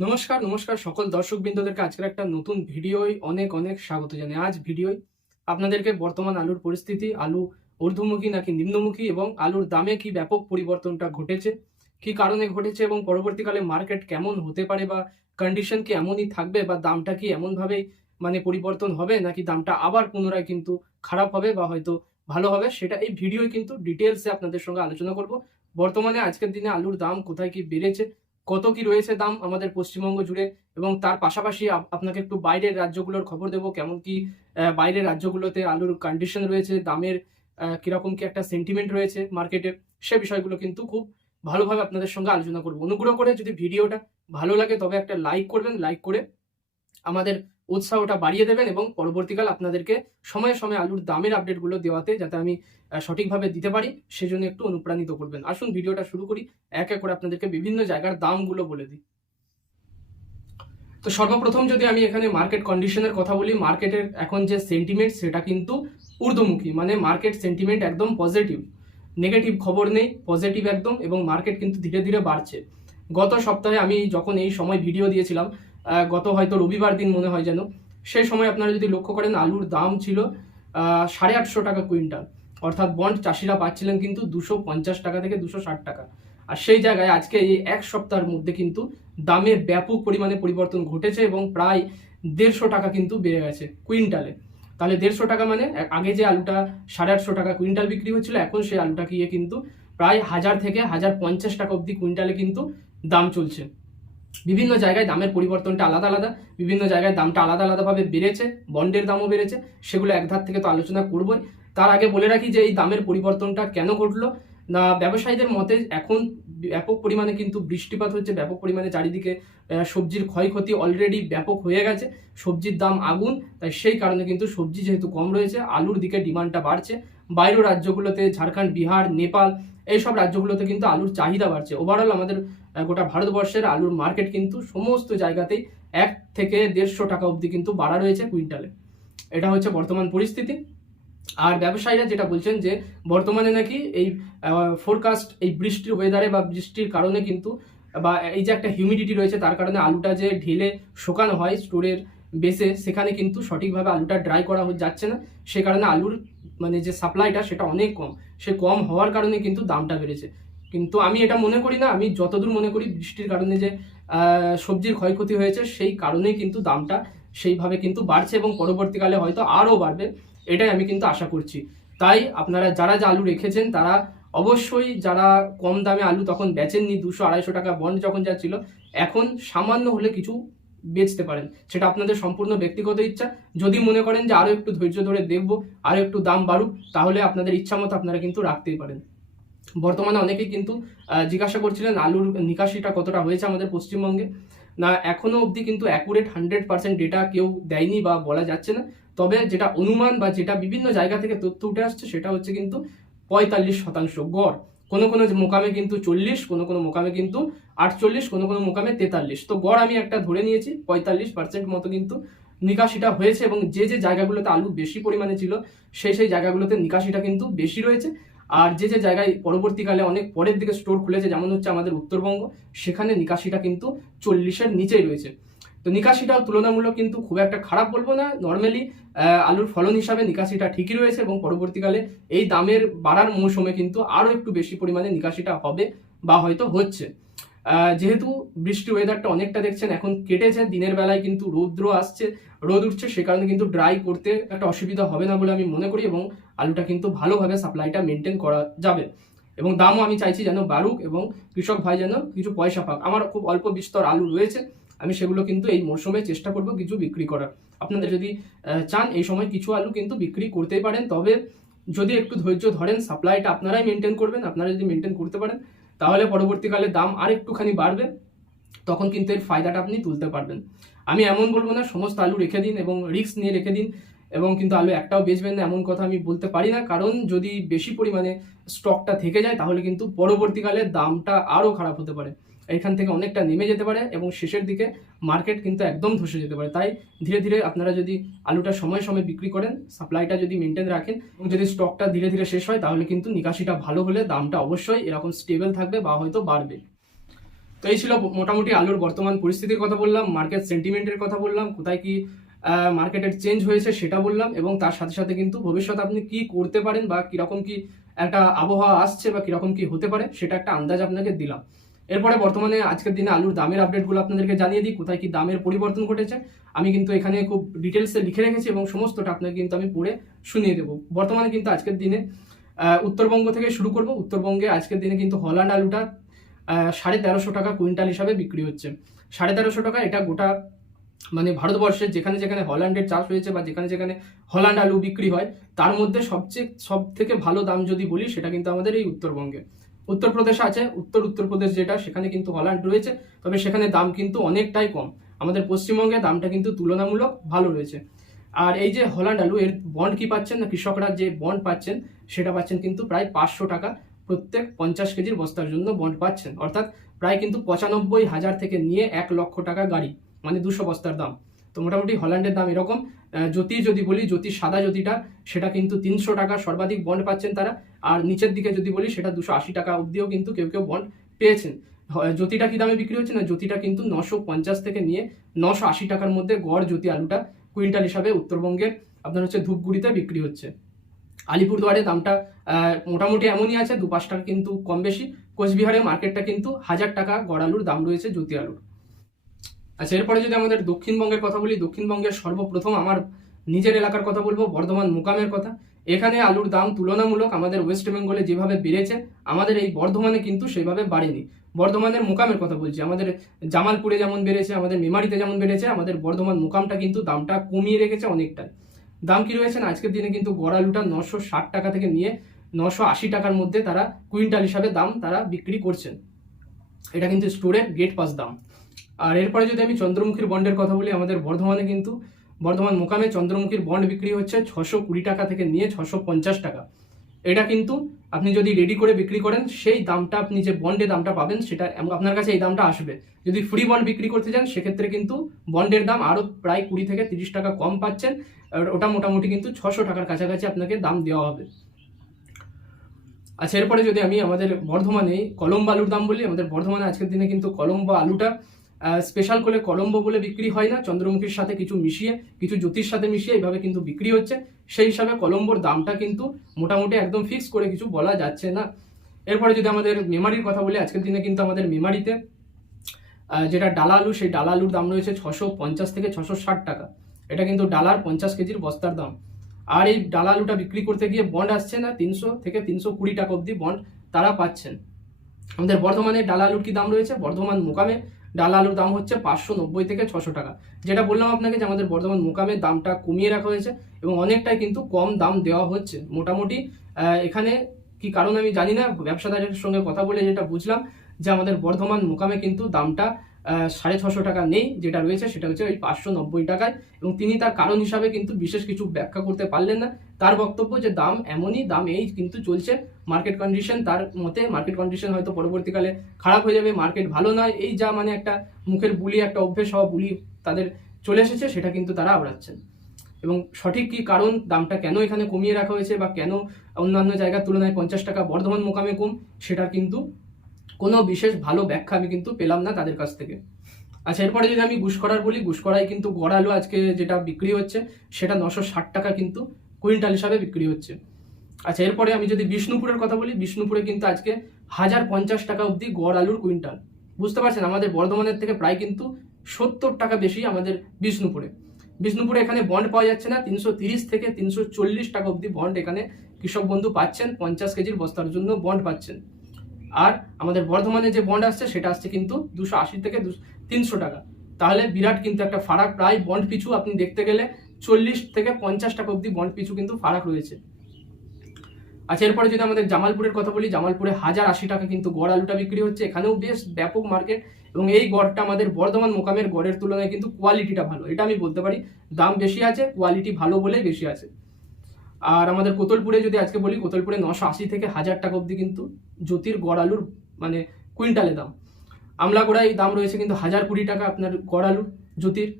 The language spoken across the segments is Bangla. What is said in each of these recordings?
নমস্কার নমস্কার সকল দর্শক বিন্দুদেরকে আজকের একটা নতুন ভিডিওয় অনেক অনেক স্বাগত জানাই। আজ ভিডিওয় আপনাদেরকে বর্তমান আলুর পরিস্থিতি, আলু ঊর্ধ্বমুখী নাকি নিম্নমুখী এবং আলুর দামে কি ব্যাপক পরিবর্তনটা ঘটেছে, কি কারণে ঘটেছে এবং পরবর্তীকালে মার্কেট কেমন হতে পারে বা কন্ডিশন কি এমনই থাকবে বা দামটা কি এমনভাবেই মানে পরিবর্তন হবে নাকি দামটা আবার পুনরায় কিন্তু খারাপ হবে বা হয়তো ভালো হবে সেটা এই ভিডিওয় কিন্তু ডিটেলসে আপনাদের সঙ্গে আলোচনা করব। বর্তমানে আজকের দিনে আলুর দাম কোথায় কি বেড়েছে কত কি রয়েছে দাম আমাদের পশ্চিমবঙ্গ জুড়ে এবং তার পাশাপাশি আপ- আপনাকে একটু বাইরের রাজ্যগুলোর খবর দেবো, কেমন কি বাইরের রাজ্যগুলোতে আলুর কন্ডিশন রয়েছে, দামের কীরকম কি একটা সেন্টিমেন্ট রয়েছে মার্কেটের সে বিষয়গুলো কিন্তু খুব ভালোভাবে আপনাদের সঙ্গে আলোচনা করব। অনুগ্রহ করে যদি ভিডিওটা ভালো লাগে তবে একটা লাইক করবেন লাইক করে আমাদের উৎসাহটা বাড়িয়ে দেবেন এবং পরবর্তীকাল আপনাদেরকে সময়ে সময়ে আলুর দামের আপডেটগুলো দেওয়াতে যাতে আমি সঠিকভাবে দিতে পারি, সেজন্য একটু অনুপ্রাণিত করবেন। আসুন, ভিডিওটা শুরু করি। এক এক করে আপনাদেরকে বিভিন্ন জায়গার দামগুলো বলে দিই। তো সর্বপ্রথম যদি আমি এখানে মার্কেট কন্ডিশনের কথা বলি মার্কেটের এখন যে সেন্টিমেন্ট সেটা কিন্তু ঊর্ধ্বমুখী মানে মার্কেট সেন্টিমেন্ট একদম পজিটিভ নেগেটিভ খবর নেই পজিটিভ একদম, এবং মার্কেট কিন্তু ধীরে ধীরে বাড়ছে। গত সপ্তাহে আমি যখন এই সময় ভিডিও দিয়েছিলাম গত হয়তো রবিবার দিন মনে হয় যেন। সেই সময় আপনারা যদি লক্ষ্য করেন, আলুর দাম ছিল সাড়ে আটশো টাকা কুইন্টাল। অর্থাৎ বন্ড চাষিরা পাচ্ছিলেন কিন্তু দুশো পঞ্চাশ টাকা থেকে দুশো ষাট টাকা। আর সেই জায়গায় আজকে এই এক সপ্তাহের মধ্যে কিন্তু দামে ব্যাপক পরিমাণে পরিবর্তন ঘটেছে এবং প্রায় দেড়শো টাকা কিন্তু বেড়ে গেছে কুইন্টালে। তাহলে দেড়শো টাকা মানে আগে যে আলুটা সাড়ে আটশো টাকা কুইন্টাল বিক্রি হচ্ছিল, এখন সেই আলুটা গিয়ে কিন্তু প্রায় হাজার থেকে হাজার পঞ্চাশ টাকা অবধি কুইন্টালে কিন্তু দাম চলছে। বিভিন্ন জায়গায় দামের পরিবর্তনটা আলাদা আলাদা, বিভিন্ন জায়গায় দামটা আলাদা আলাদাভাবে বেড়েছে বন্ডের দামও বেড়েছে, সেগুলো একধার থেকে তো আলোচনা করবই। তার আগে বলে রাখি যে এই দামের পরিবর্তনটা কেন ঘটলো? না, ব্যবসায়ীদের মতে এখন ব্যাপক পরিমাণে কিন্তু বৃষ্টিপাত হচ্ছে, ব্যাপক পরিমাণে চারিদিকে সবজির ক্ষয়ক্ষতি অলরেডি ব্যাপক হয়ে গেছে, সবজির দাম আগুন, তাই সেই কারণে কিন্তু সবজি যেহেতু কম রয়েছে, আলুর দিকে ডিমান্ডটা বাড়ছে। বাইরের রাজ্যগুলোতে, ঝাড়খণ্ড, বিহার, নেপাল এইসব রাজ্যগুলোতে কিন্তু আলুর চাহিদা বাড়ছে। ওভারঅল আমাদের গোটা ভারতবর্ষের আলুর মার্কেট কিন্তু সমস্ত জায়গাতেই এক থেকে দেড়শো টাকা অবধি কিন্তু বাড়া রয়েছে কুইন্টালে। এটা হচ্ছে বর্তমান পরিস্থিতি। আর ব্যবসায়ীরা যেটা বলছেন যে, বর্তমানে নাকি এই ফোরকাস্ট এই বৃষ্টির ওয়েদারে বা বৃষ্টির কারণে কিন্তু, বা এই যে একটা হিউমিডিটি রয়েছে তার কারণে আলুটা যে ঢেলে শোকানো হয় স্টোরের বেসে সেখানে কিন্তু সঠিকভাবে আলুটা ড্রাই করা যাচ্ছে না। সে কারণে আলুর মানে যে সাপ্লাইটা সেটা অনেক কম। সে কম হওয়ার কারণে কিন্তু দামটা বেড়েছে। কিন্তু আমি এটা মনে করি না, আমি যতদূর মনে করি বৃষ্টির কারণে যে সবজির ক্ষয়ক্ষতি হয়েছে, সেই কারণেই কিন্তু দামটা সেইভাবে কিন্তু বাড়ছে এবং পরবর্তীকালে হয়তো আরও বাড়বে, এটাই আমি কিন্তু আশা করছি। তাই আপনারা যারা যে আলু রেখেছেন, তারা অবশ্যই যারা কম দামে আলু তখন বেচেননি, দুশো আড়াইশো টাকা বন্ড যখন যাচ্ছিল এখন সামান্য হলে কিছু বেচতে পারেন। সেটা আপনাদের সম্পূর্ণ ব্যক্তিগত ইচ্ছা। যদি মনে করেন যে আরও একটু ধৈর্য ধরে দেখব আরও একটু দাম বাড়ুক, তাহলে আপনাদের ইচ্ছা মতো আপনারা কিন্তু রাখতেই পারেন। বর্তমানে অনেকেই কিন্তু জিজ্ঞাসা করছিলেন আলুর নিকাশিটা কতটা হয়েছে আমাদের পশ্চিমবঙ্গে। না এখনও অবধি কিন্তু অ্যাকুরেট হান্ড্রেড পার্সেন্ট ডেটা কেউ দেয়নি বা বলা যাচ্ছে না। তবে যেটা অনুমান বা যেটা বিভিন্ন জায়গা থেকে তথ্য উঠে আসছে, সেটা হচ্ছে কিন্তু পঁয়তাল্লিশ শতাংশ গড়। কোনো কোনো মোকামে কিন্তু চল্লিশ, কোনো কোনো মোকামে কিন্তু আটচল্লিশ, কোনো কোনো মোকামে তেতাল্লিশ। তো গড় আমি একটা ধরে নিয়েছি, পঁয়তাল্লিশ পার্সেন্ট মতো কিন্তু নিকাশিটা হয়েছে এবং যে যে জায়গাগুলোতে আলু বেশি পরিমাণে ছিল, সেই সেই জায়গাগুলোতে নিকাশিটা কিন্তু বেশি রয়েছে। আর যে যে জায়গায় পরবর্তীকালে অনেক পরের দিকে স্টোর খুলেছে, যেমন হচ্ছে আমাদের উত্তরবঙ্গ, সেখানে নিকাশিটা কিন্তু চল্লিশের নিচেই রয়েছে। তো নিকাশিটাও তুলনামূলক কিন্তু খুব একটা খারাপ বলব না। নর্মালি আলুর ফলন হিসাবে নিকাশিটা ঠিকই রয়েছে এবং পরবর্তীকালে এই দামের বাড়ার মৌসুমে কিন্তু আরও একটু বেশি পরিমাণে নিকাশিটা হবে বা হয়তো হচ্ছে। যেহেতু বৃষ্টি ওয়েদারটা অনেকটা দেখছেন, এখন কেটেছে, দিনের বেলায় কিন্তু রৌদ্র আসছে, রোদ উঠছে, সে কারণে কিন্তু ড্রাই করতে একটা অসুবিধা হবে না বলে আমি মনে করি এবং আলুটা কিন্তু ভালোভাবে সাপ্লাইটা মেনটেন করা যাবে। এবং দামও আমি চাইছি যেন বাড়ুক এবং কৃষক ভাই যেন কিছু পয়সা পাক। আমার খুব অল্প বিস্তর আলু রয়েছে আমি সেগুলো কিন্তু এই মরশুমে চেষ্টা করব কিছু বিক্রি করার। আপনাদের যদি চান এই সময় কিছু আলু কিন্তু বিক্রি করতেই পারেন, তবে যদি একটু ধৈর্য ধরেন সাপ্লাইটা আপনারাই মেনটেন করবেন, আপনারা যদি মেনটেন করতে পারেন, তাহলে পরবর্তীকালে দাম আর একটুখানি বাড়বে, তখন কিন্তু এর ফায়দাটা আপনি তুলতে পারবেন। আমি এমন বলব না, সমস্ত আলু রেখে দিন এবং রিস্ক নিয়ে রেখে দিন, এবং কিন্তু আলু একটাও বেচবেন না, এমন কথা আমি বলতে পারি না, কারণ যদি বেশি পরিমাণে স্টকটা থেকে যায়, তাহলে কিন্তু পরবর্তীকালে দামটা আরও খারাপ হতে পারে। এখান থেকে অনেকটা নেমে যেতে পারে এবং শেষের দিকে মার্কেট কিন্তু একদম ধসে যেতে পারে। তাই ধীরে ধীরে আপনারা যদি আলুটা সময় সময় বিক্রি করেন সাপ্লাইটা যদি মেনটেন রাখেন এবং যদি স্টকটা ধীরে ধীরে শেষ হয়, তাহলে কিন্তু নিকাশিটা ভালো হলে দামটা অবশ্যই এরকম স্টেবল থাকবে বা হয়তো বাড়বে। তো এই ছিল মোটামুটি আলুর বর্তমান পরিস্থিতির কথা বললাম মার্কেট সেন্টিমেন্টের কথা বললাম, কোথায় কি মার্কেটের চেঞ্জ হয়েছে সেটা বললাম এবং তার সাথে সাথে কিন্তু ভবিষ্যতে আপনি কি করতে পারেন বা কীরকম কি একটা আবহাওয়া আসছে বা কীরকম কি হতে পারে, সেটা একটা আন্দাজ আপনাকে দিলাম। এরপরে বর্তমানে আজকের দিনে আলুর দামের আপডেটগুলো আপনাদেরকে জানিয়ে দিই, কোথায় কি দামের পরিবর্তন ঘটেছে। আমি কিন্তু এখানে খুব ডিটেলসে লিখে রেখেছি এবং সমস্তটা আপনাকে কিন্তু আমি পড়ে শুনিয়ে দেবো। বর্তমানে কিন্তু আজকের দিনে উত্তরবঙ্গ থেকে শুরু করব। উত্তরবঙ্গে আজকের দিনে কিন্তু হল্যান্ড আলুটা সাড়ে তেরোশো টাকা কুইন্টাল হিসাবে বিক্রি হচ্ছে। সাড়ে তেরোশো টাকা এটা গোটা মানে ভারতবর্ষের যেখানে যেখানে হল্যান্ডের চাষ হয়েছে বা যেখানে যেখানে হল্যান্ড আলু বিক্রি হয়, তার মধ্যে সবচেয়ে সব থেকে ভালো দাম যদি বলি, সেটা কিন্তু আমাদের এই উত্তরবঙ্গে। উত্তরপ্রদেশ আছে, উত্তর উত্তরপ্রদেশ যেটা, সেখানে কিন্তু হল্যান্ড রয়েছে, তবে সেখানে দাম কিন্তু অনেকটাই কম। আমাদের পশ্চিমবঙ্গে দামটা কিন্তু তুলনামূলক ভালো রয়েছে। আর এই যে হল্যান্ড আলু, এর বন্ড কি পাচ্ছেন না, কৃষকরা যে বন্ড পাচ্ছেন, সেটা পাচ্ছেন কিন্তু প্রায় পাঁচশো টাকা। প্রত্যেক পঞ্চাশ কেজির বস্তার জন্য বন্ড পাচ্ছেন। অর্থাৎ প্রায় কিন্তু পঁচানব্বই হাজার থেকে নিয়ে এক লক্ষ টাকা গাড়ি মানে দুশো বস্তার দাম। তো মোটামুটি হল্যান্ডের দাম এরকম। জ্যোতি যদি বলি, জ্যোতি সাদা জ্যোতিটা, সেটা কিন্তু তিনশো টাকা সর্বাধিক বন্ড পাচ্ছেন তারা। আর নিচের দিকে যদি বলি, সেটা দুশো আশি টাকা অবধিও কিন্তু কেউ কেউ বন্ড পেয়েছেন। জ্যোতিটা কি দামে বিক্রি হচ্ছে না? জ্যোতিটা কিন্তু নশো পঞ্চাশ থেকে নিয়ে নশো আশি টাকার মধ্যে গড় জ্যোতি আলুটা কুইন্টাল হিসাবে উত্তরবঙ্গের, আপনার হচ্ছে ধূপগুড়িতে বিক্রি হচ্ছে। আলিপুরদুয়ারে দামটা মোটামুটি এমনই আছে, দু পাঁচ টাকা কিন্তু কম বেশি। কোচবিহারের মার্কেটটা কিন্তু হাজার টাকা গড় আলুর দাম রয়েছে জ্যোতি আলুর। আচ্ছা এরপরে যদি আমাদের দক্ষিণবঙ্গের কথা বলি, দক্ষিণবঙ্গের সর্বপ্রথম আমার নিজের এলাকার কথা বলব, বর্ধমান মোকামের কথা। এখানে আলুর দাম তুলনামূলক আমাদের ওয়েস্ট বেঙ্গলে যেভাবে বেড়েছে, আমাদের এই বর্ধমানে কিন্তু সেভাবে বাড়েনি। বর্ধমানের মোকামের কথা বলছি, আমাদের জামালপুরে যেমন বেড়েছে, আমাদের মেমারিতে যেমন বেড়েছে, আমাদের বর্ধমান মুকামটা কিন্তু দামটা কমিয়ে রেখেছে অনেকটাই। দাম কি রয়েছে আজকের দিনে কিন্তু গড় আলুটা নশো ষাট টাকা থেকে নিয়ে নশো আশি টাকার মধ্যে তারা কুইন্টাল হিসাবে দাম তারা বিক্রি করছেন। এটা কিন্তু স্টোরের গেট পাস দাম। আর এরপরে যদি আমি চন্দ্রমুখীর বন্ডের কথা বলি, আমাদের বর্ধমানে কিন্তু, বর্ধমান মোকামে চন্দ্রমুখীর বন্ড বিক্রি হচ্ছে ছশো কুড়ি টাকা থেকে নিয়ে ছশো পঞ্চাশ টাকা। এটা কিন্তু আপনি যদি রেডি করে বিক্রি করেন, সেই দামটা আপনি যে বন্ডে দামটা পাবেন, সেটা আপনার কাছে এই দামটা আসবে। যদি ফ্রি বন্ড বিক্রি করতে চান, সেক্ষেত্রে কিন্তু বন্ডের দাম আরও প্রায় কুড়ি থেকে তিরিশ টাকা কম পাচ্ছেন। আর ওটা মোটামুটি কিন্তু ছশো টাকার কাছাকাছি আপনাকে দাম দেওয়া হবে। আচ্ছা এরপরে যদি আমি আমাদের বর্ধমানে কলম্বো আলুর দাম বলি, আমাদের বর্ধমানে আজকের দিনে কিন্তু কলম্বো আলুটা স্পেশাল করে কলম্বো বলে বিক্রি হয় না, চন্দ্রমুখীর সাথে কিছু মিশিয়ে, কিছু জ্যোতির সাথে মিশিয়ে এইভাবে কিন্তু বিক্রি হচ্ছে। সেই হিসাবে কলম্বোর দামটা কিন্তু মোটামুটি একদম ফিক্স করে কিছু বলা যাচ্ছে না। এরপরে যদি আমাদের মেমারির কথা বলি, আজকের দিনে কিন্তু আমাদের মেমারিতে যেটা ডালা আলু সেই ডালা আলুর দাম রয়েছে ছশো পঞ্চাশ থেকে ছশো ষাট টাকা। এটা কিন্তু ডালার পঞ্চাশ কেজির বস্তার দাম। আর এই ডালা আলুটা বিক্রি করতে গিয়ে বন্ড আসছে না, তিনশো থেকে তিনশো কুড়ি টাকা অবধি বন্ড তারা পাচ্ছেন। আমাদের বর্ধমানে ডালা আলুর কি দাম রয়েছে? বর্ধমান মোকামে ডালা আলুর দাম হচ্ছে পাঁচশো নব্বই থেকে ছশো টাকা। যেটা বললাম আপনাকে যে আমাদের বর্ধমান মোকামের দামটা কমিয়ে রাখা হয়েছে এবং অনেকটাই কিন্তু কম দাম দেওয়া হচ্ছে। মোটামুটি এখানে কি কারণ আমি জানি না, ব্যবসাদারের সঙ্গে কথা বলে যেটা বুঝলাম যে আমাদের বর্ধমান মোকামে কিন্তু দামটা সাড়ে ছশো টাকা নেই, যেটা রয়েছে সেটা হচ্ছে ওই পাঁচশো নব্বই টাকায়। এবং তিনি তার কারণ হিসাবে কিন্তু বিশেষ কিছু ব্যাখ্যা করতে পারলেন না। তার বক্তব্য যে দাম এমনই, দাম এই কিন্তু চলছে। মার্কেট কন্ডিশন তার মতে মার্কেট কন্ডিশন হয়তো পরবর্তীকালে খারাপ হয়ে যাবে মার্কেট ভালো নয়। এই যা মানে একটা মুখের বুলি, একটা অভ্যেস হওয়া বুলি তাদের চলে এসেছে, সেটা কিন্তু তারা আওড়াচ্ছেন এবং সঠিক কি কারণ, দামটা কেন এখানে কমিয়ে রাখা হয়েছে বা কেন অন্যান্য জায়গার তুলনায় পঞ্চাশ টাকা বর্ধমান মোকামে কম, সেটার কিন্তু কোনো বিশেষ ভালো ব্যাখ্যা আমি কিন্তু পেলাম না তাদের কাছ থেকে। আচ্ছা এরপরে যদি আমি গুসকরার বলি গুসকরায় কিন্তু গড় আলু আজকে যেটা বিক্রি হচ্ছে, সেটা নশো ষাট টাকা কিন্তু কুইন্টাল হিসাবে বিক্রি হচ্ছে। আচ্ছা এরপরে আমি যদি বিষ্ণুপুরের কথা বলি, বিষ্ণুপুরে কিন্তু আজকে হাজার পঞ্চাশ টাকা অবধি গড় আলুর কুইন্টাল। বুঝতে পারছেন? আমাদের বর্ধমানের থেকে প্রায় কিন্তু সত্তর টাকা বেশি আমাদের বিষ্ণুপুরে। বিষ্ণুপুরে এখানে বন্ড পাওয়া যাচ্ছে না, তিনশো তিরিশ থেকে তিনশো চল্লিশ টাকা অবধি বন্ড এখানে কৃষক বন্ধু পাচ্ছেন, পঞ্চাশ কেজির বস্তার জন্য বন্ড পাচ্ছেন। আর আমাদের বর্ধমানে যে বন্ড আসছে, সেটা আসছে কিন্তু দুশো আশি থেকে তিনশো টাকা। তাহলে বিরাট কিন্তু একটা ফারাক। প্রায় বন্ড পিছু আপনি দেখতে গেলে চল্লিশ থেকে পঞ্চাশ টাকা অবধি বন্ড পিছু কিন্তু ফারাক রয়েছে। আচ্ছা এরপরে যদি আমাদের জামালপুরের কথা বলি, জামালপুরে হাজার আশি টাকা কিন্তু গড় আলুটা বিক্রি হচ্ছে। এখানেও বেশ ব্যাপক মার্কেট এবং এই গড়টা আমাদের বর্ধমান মোকামের গড়ের তুলনায় কিন্তু কোয়ালিটিটা ভালো। এটা আমি বলতে পারি, দাম বেশি আছে কোয়ালিটি ভালো বলেই বেশি আছে। আর আমাদের কোতলপুরে যদি আজকে বলি, কোতলপুরে নশো আশি থেকে হাজার টাকা অবধি কিন্তু জ্যোতির গড় আলুর মানে কুইন্টালে দাম। আমলাগোড়ায় দাম রয়েছে কিন্তু হাজার কুড়ি টাকা আপনার গড় আলুর জ্যোতির।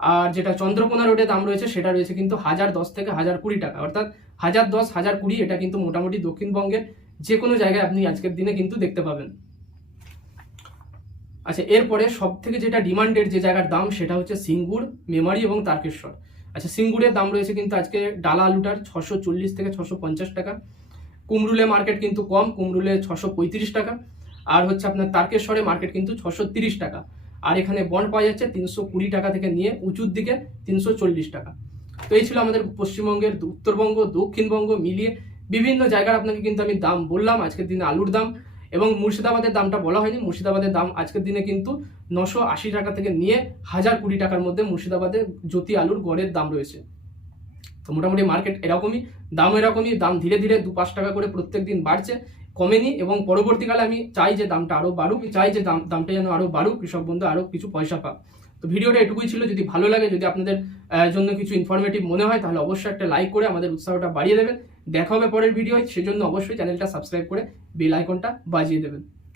আর যেটা চন্দ্রকোনা রোডে দাম রয়েছে, সেটা রয়েছে কিন্তু হাজার দশ থেকে হাজার কুড়ি টাকা। অর্থাৎ হাজার দশ, হাজার কুড়ি, এটা কিন্তু মোটামুটি দক্ষিণবঙ্গের যে কোনো জায়গায় আপনি আজকের দিনে কিন্তু দেখতে পাবেন। আচ্ছা এরপরে সব থেকে যেটা ডিমান্ডেড যে জায়গার দাম, সেটা হচ্ছে সিঙ্গুর, মেমারি এবং তারকেশ্বর। আচ্ছা সিঙ্গুরের দাম রয়েছে কিন্তু আজকে ডালা আলুটার ছশো চল্লিশ থেকে ছশো পঞ্চাশ টাকা। কুমরুলে মার্কেট কিন্তু কম কুমরুলে ছশো পঁয়ত্রিশ টাকা। আর হচ্ছে আপনার তারকেশ্বরে মার্কেট কিন্তু ছশো তিরিশ টাকা। আর এখানে বন্ড পাওয়া যাচ্ছে তিনশো কুড়ি টাকা থেকে নিয়ে উঁচুর দিকে তিনশো চল্লিশ টাকা। তো এই ছিল আমাদের পশ্চিমবঙ্গের উত্তরবঙ্গ, দক্ষিণবঙ্গ মিলিয়ে বিভিন্ন জায়গার আপনাকে কিন্তু আমি দাম বললাম, আজকের দিনে আলুর দাম। এবং মুর্শিদাবাদের দামটা বলা হয়নি। মুর্শিদাবাদের দাম আজকের দিনে কিন্তু নশো আশি টাকা থেকে নিয়ে হাজার কুড়ি টাকার মধ্যে মুর্শিদাবাদে জ্যোতি আলুর গড়ের দাম রয়েছে। তো মোটামুটি মার্কেট এরকমই দাম এরকমই, দাম ধীরে ধীরে দু পাঁচ টাকা করে প্রত্যেক দিন বাড়ছে, কমেনি এবং পরবর্তীকালে আমি চাই যে দামটা আরও বাড়ুক, চাই যে দাম, দামটা যেন আরও বাড়ুক, কৃষক বন্ধু আরও কিছু পয়সা পাক। তো ভিডিওটা এটুকুই ছিল। যদি ভালো লাগে, যদি আপনাদের জন্য কিছু ইনফরমেটিভ মনে হয়, তাহলে অবশ্যই একটা লাইক করে আমাদের উৎসাহটা বাড়িয়ে দেবেন। দেখা হবে পরের ভিডিও সেজন্য অবশ্যই চ্যানেলটা সাবস্ক্রাইব করে বেল আইকনটা বাজিয়ে দেবেন।